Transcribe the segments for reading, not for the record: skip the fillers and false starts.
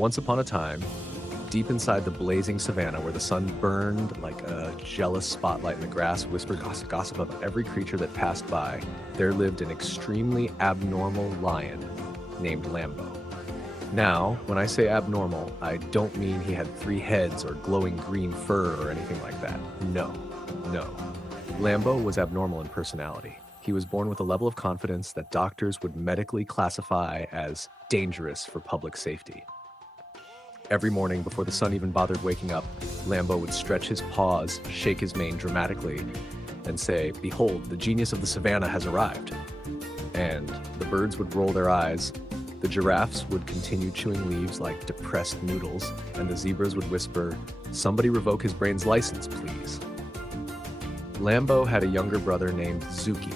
Once upon a time, deep inside the blazing savanna where the sun burned like a jealous spotlight in the grass, whispered gossip about every creature that passed by, there lived an extremely abnormal lion named Lambo. Now, when I say abnormal, I don't mean he had 3 heads or glowing green fur or anything like that. No. Lambo was abnormal in personality. He was born with a level of confidence that doctors would medically classify as dangerous for public safety. Every morning, before the sun even bothered waking up, Lambo would stretch his paws, shake his mane dramatically, and say, "Behold, the genius of the savannah has arrived." And the birds would roll their eyes, the giraffes would continue chewing leaves like depressed noodles, and the zebras would whisper, "Somebody revoke his brain's license, please." Lambo had a younger brother named Zuki,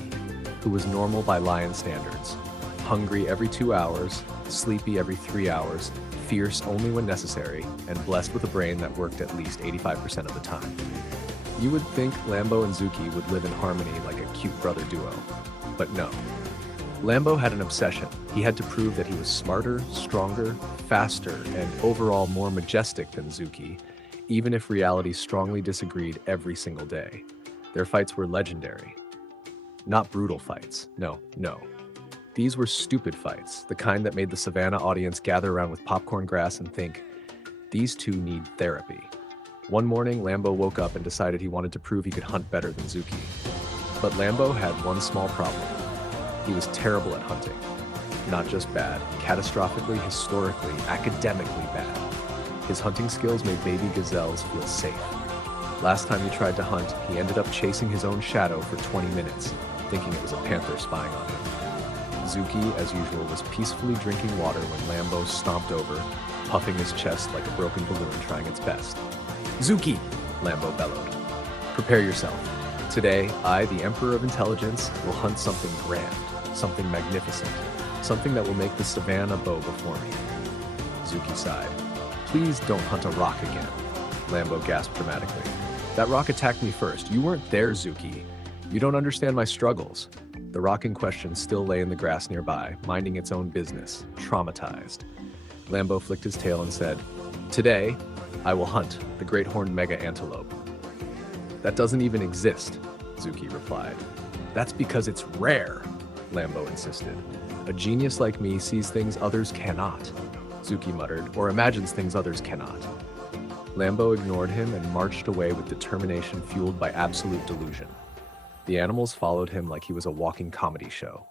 who was normal by lion standards, hungry every 2 hours, sleepy every 3 hours, fierce only when necessary, and blessed with a brain that worked at least 85% of the time. You would think Lambo and Zuki would live in harmony like a cute brother duo, but no. Lambo had an obsession. He had to prove that he was smarter, stronger, faster, and overall more majestic than Zuki, even if reality strongly disagreed every single day. Their fights were legendary. Not brutal fights, no. These were stupid fights, the kind that made the Savanna audience gather around with popcorn grass and think, these two need therapy. One morning, Lambo woke up and decided he wanted to prove he could hunt better than Zuki. But Lambo had one small problem. He was terrible at hunting. Not just bad, catastrophically, historically, academically bad. His hunting skills made baby gazelles feel safe. Last time he tried to hunt, he ended up chasing his own shadow for 20 minutes, thinking it was a panther spying on him. Zuki, as usual, was peacefully drinking water when Lambo stomped over, puffing his chest like a broken balloon trying its best. "Zuki!" Lambo bellowed. "Prepare yourself. Today, I, the Emperor of Intelligence, will hunt something grand, something magnificent, something that will make the savannah bow before me." Zuki sighed. "Please don't hunt a rock again," Lambo gasped dramatically. "That rock attacked me first. You weren't there, Zuki. You don't understand my struggles." The rock in question still lay in the grass nearby, minding its own business, traumatized. Lambo flicked his tail and said, "Today, I will hunt the great horned mega antelope." "That doesn't even exist," Zuki replied. "That's because it's rare," Lambo insisted. "A genius like me sees things others cannot," Zuki muttered, "or imagines things others cannot." Lambo ignored him and marched away with determination fueled by absolute delusion. The animals followed him like he was a walking comedy show.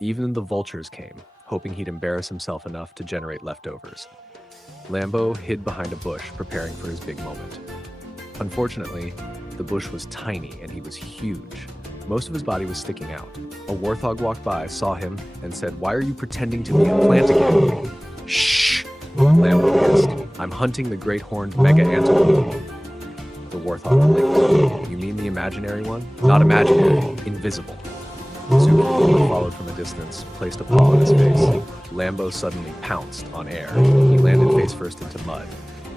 Even the vultures came, hoping he'd embarrass himself enough to generate leftovers. Lambo hid behind a bush, preparing for his big moment. Unfortunately, the bush was tiny and he was huge. Most of his body was sticking out. A warthog walked by, saw him, and said, "Why are you pretending to be a plant again?" "Shh!" Lambo hissed. "I'm hunting the great horned mega antelope." The warthog blinked. "You mean the imaginary one?" "Not imaginary, invisible." Zuki, who followed from a distance, placed a paw on his face. Lambo suddenly pounced on air. He landed face first into mud.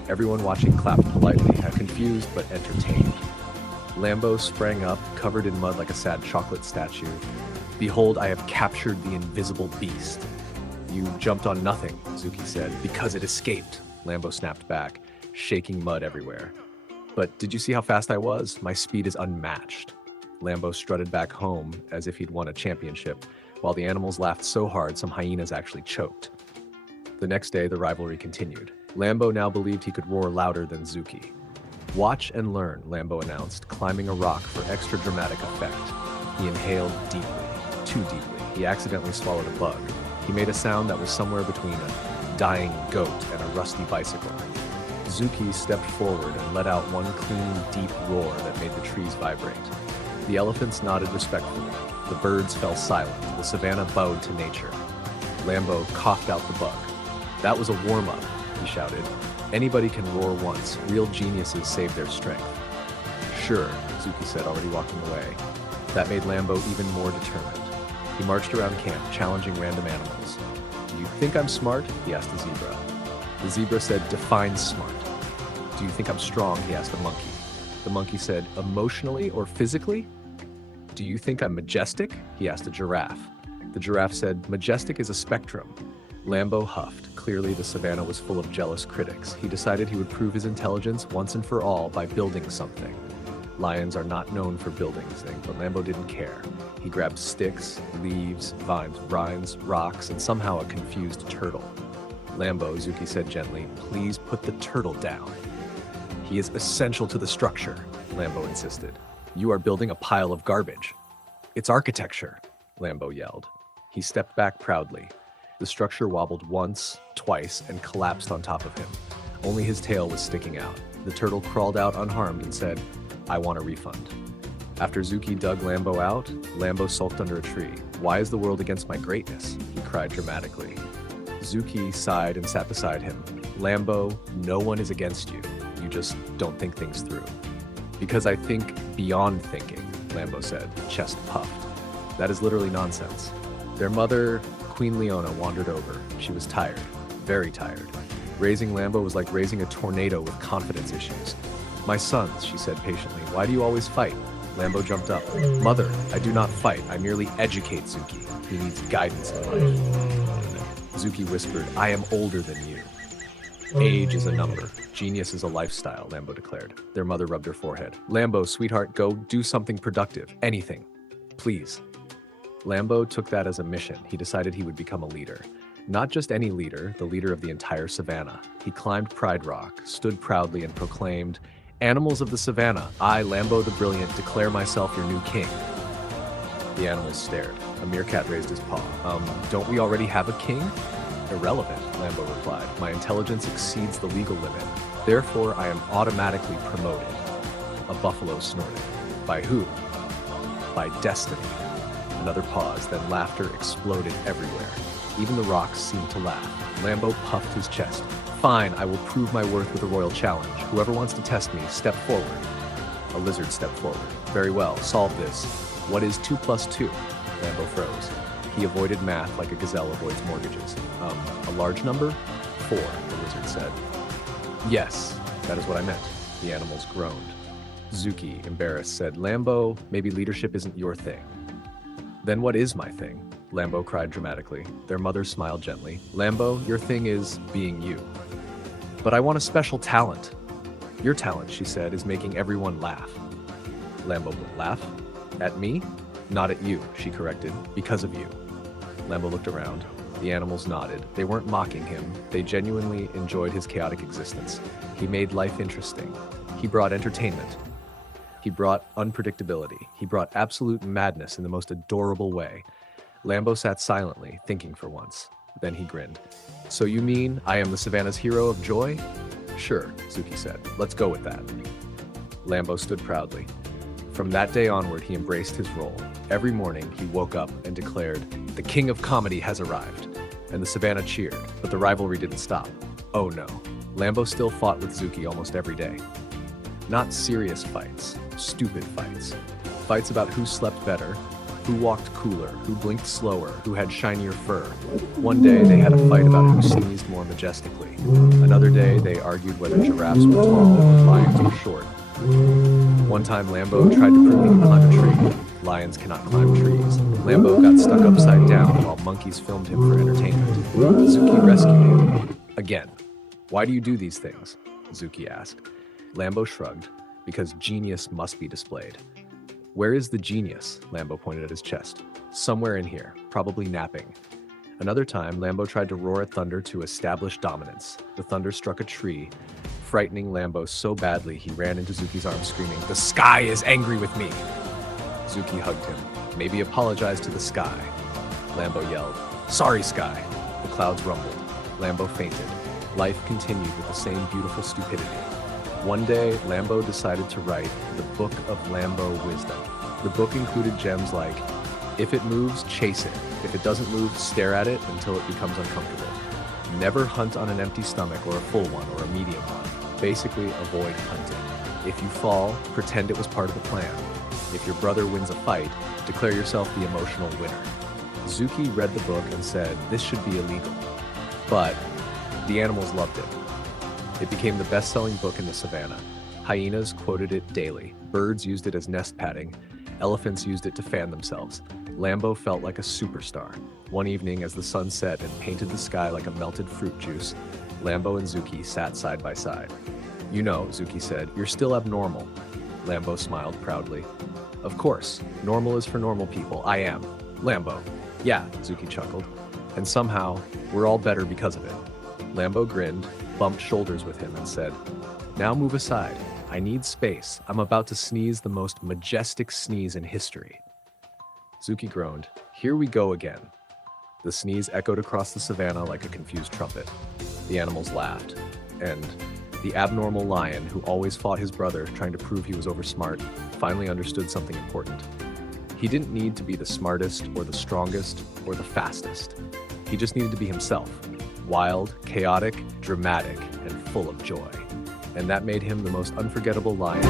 Everyone watching clapped politely, confused but entertained. Lambo sprang up, covered in mud like a sad chocolate statue. "Behold, I have captured the invisible beast." "You jumped on nothing," Zuki said. "Because it escaped," Lambo snapped back, shaking mud everywhere. "But did you see how fast I was? My speed is unmatched." Lambo strutted back home as if he'd won a championship, while the animals laughed so hard some hyenas actually choked. The next day, the rivalry continued. Lambo now believed he could roar louder than Zuki. "Watch and learn," Lambo announced, climbing a rock for extra dramatic effect. He inhaled deeply, too deeply. He accidentally swallowed a bug. He made a sound that was somewhere between a dying goat and a rusty bicycle. Zuki stepped forward and let out one clean, deep roar that made the trees vibrate. The elephants nodded respectfully. The birds fell silent. The savannah bowed to nature. Lambo coughed out the bug. "That was a warm-up," he shouted. "Anybody can roar once. Real geniuses save their strength." "Sure," Zuki said, already walking away. That made Lambo even more determined. He marched around camp, challenging random animals. "Do you think I'm smart?" he asked the zebra. The zebra said, "Define smart." "Do you think I'm strong?" he asked a monkey. The monkey said, "Emotionally or physically?" "Do you think I'm majestic?" he asked a giraffe. The giraffe said, "Majestic is a spectrum." Lambo huffed. Clearly, the savannah was full of jealous critics. He decided he would prove his intelligence once and for all by building something. Lions are not known for building things, but Lambo didn't care. He grabbed sticks, leaves, vines, rinds, rocks, and somehow a confused turtle. Lambo, Zuki said gently, please put the turtle down. He is essential to the structure, Lambo insisted. You are building a pile of garbage. It's architecture, Lambo yelled. He stepped back proudly. The structure wobbled once, twice, and collapsed on top of him. Only his tail was sticking out. The turtle crawled out unharmed and said, I want a refund. After Zuki dug Lambo out, Lambo sulked under a tree. Why is the world against my greatness? He cried dramatically. Zuki sighed and sat beside him. Lambo, no one is against you. You just don't think things through. Because I think beyond thinking, Lambo said, chest puffed. That is literally nonsense. Their mother, Queen Leona, wandered over. She was tired, very tired. Raising Lambo was like raising a tornado with confidence issues. My sons, she said patiently, why do you always fight? Lambo jumped up. Mother, I do not fight. I merely educate Zuki. He needs guidance in life. Zuki whispered, I am older than you. Age is a number. Genius is a lifestyle, Lambo declared. Their mother rubbed her forehead. Lambo, sweetheart, go do something productive. Anything. Please. Lambo took that as a mission. He decided he would become a leader. Not just any leader, the leader of the entire savannah. He climbed Pride Rock, stood proudly, and proclaimed, Animals of the savannah, I, Lambo the Brilliant, declare myself your new king. The animals stared. A meerkat raised his paw. Don't we already have a king? Irrelevant, Lambo replied. My intelligence exceeds the legal limit. Therefore, I am automatically promoted. A buffalo snorted. By who? By destiny. Another pause, then laughter exploded everywhere. Even the rocks seemed to laugh. Lambo puffed his chest. Fine, I will prove my worth with a royal challenge. Whoever wants to test me, step forward. A lizard stepped forward. Very well, solve this. What is 2 plus 2? Lambo froze. He avoided math like a gazelle avoids mortgages. A large number? 4, the lizard said. Yes, that is what I meant. The animals groaned. Zuki, embarrassed, said, Lambo, maybe leadership isn't your thing. Then what is my thing? Lambo cried dramatically. Their mother smiled gently. Lambo, your thing is being you. But I want a special talent. Your talent, she said, is making everyone laugh. Lambo would laugh. At me? Not at you, she corrected. Because of you. Lambo looked around. The animals nodded. They weren't mocking him. They genuinely enjoyed his chaotic existence. He made life interesting. He brought entertainment. He brought unpredictability. He brought absolute madness in the most adorable way. Lambo sat silently, thinking for once. Then he grinned. So you mean I am the savannah's hero of joy? Sure, Zuki said. Let's go with that. Lambo stood proudly. From that day onward, he embraced his role. Every morning, he woke up and declared, the king of comedy has arrived. And the savannah cheered, but the rivalry didn't stop. Oh no. Lambo still fought with Zuki almost every day. Not serious fights, stupid fights. Fights about who slept better, who walked cooler, who blinked slower, who had shinier fur. One day, they had a fight about who sneezed more majestically. Another day, they argued whether giraffes were tall or lions were short. One time, Lambo tried to prove he could climb a tree. Lions cannot climb trees. Lambo got stuck upside down while monkeys filmed him for entertainment. Zuki rescued him. Again. Why do you do these things? Zuki asked. Lambo shrugged. Because genius must be displayed. Where is the genius? Lambo pointed at his chest. Somewhere in here, probably napping. Another time, Lambo tried to roar at thunder to establish dominance. The thunder struck a tree, frightening Lambo so badly he ran into Zuki's arms screaming, the sky is angry with me! Zuki hugged him. Maybe apologize to the sky. Lambo yelled, sorry, sky. The clouds rumbled. Lambo fainted. Life continued with the same beautiful stupidity. One day, Lambo decided to write the Book of Lambo Wisdom. The book included gems like, if it moves, chase it. If it doesn't move, stare at it until it becomes uncomfortable. Never hunt on an empty stomach or a full one or a medium one. Basically, avoid hunting. If you fall, pretend it was part of the plan. If your brother wins a fight, declare yourself the emotional winner. Zuki read the book and said, this should be illegal. But the animals loved it. It became the best-selling book in the savannah. Hyenas quoted it daily. Birds used it as nest padding. Elephants used it to fan themselves. Lambo felt like a superstar. One evening, as the sun set and painted the sky like a melted fruit juice, Lambo and Zuki sat side by side. "You know," Zuki said, "you're still abnormal." Lambo smiled proudly. "Of course, normal is for normal people. I am." "Lambo." "Yeah," Zuki chuckled. "And somehow, we're all better because of it." Lambo grinned, bumped shoulders with him, and said, "Now move aside. I need space. I'm about to sneeze the most majestic sneeze in history." Zuki groaned. "Here we go again." The sneeze echoed across the savannah like a confused trumpet. The animals laughed, and the abnormal lion, who always fought his brother trying to prove he was oversmart, finally understood something important. He didn't need to be the smartest or the strongest or the fastest. He just needed to be himself, wild, chaotic, dramatic, and full of joy. And that made him the most unforgettable lion.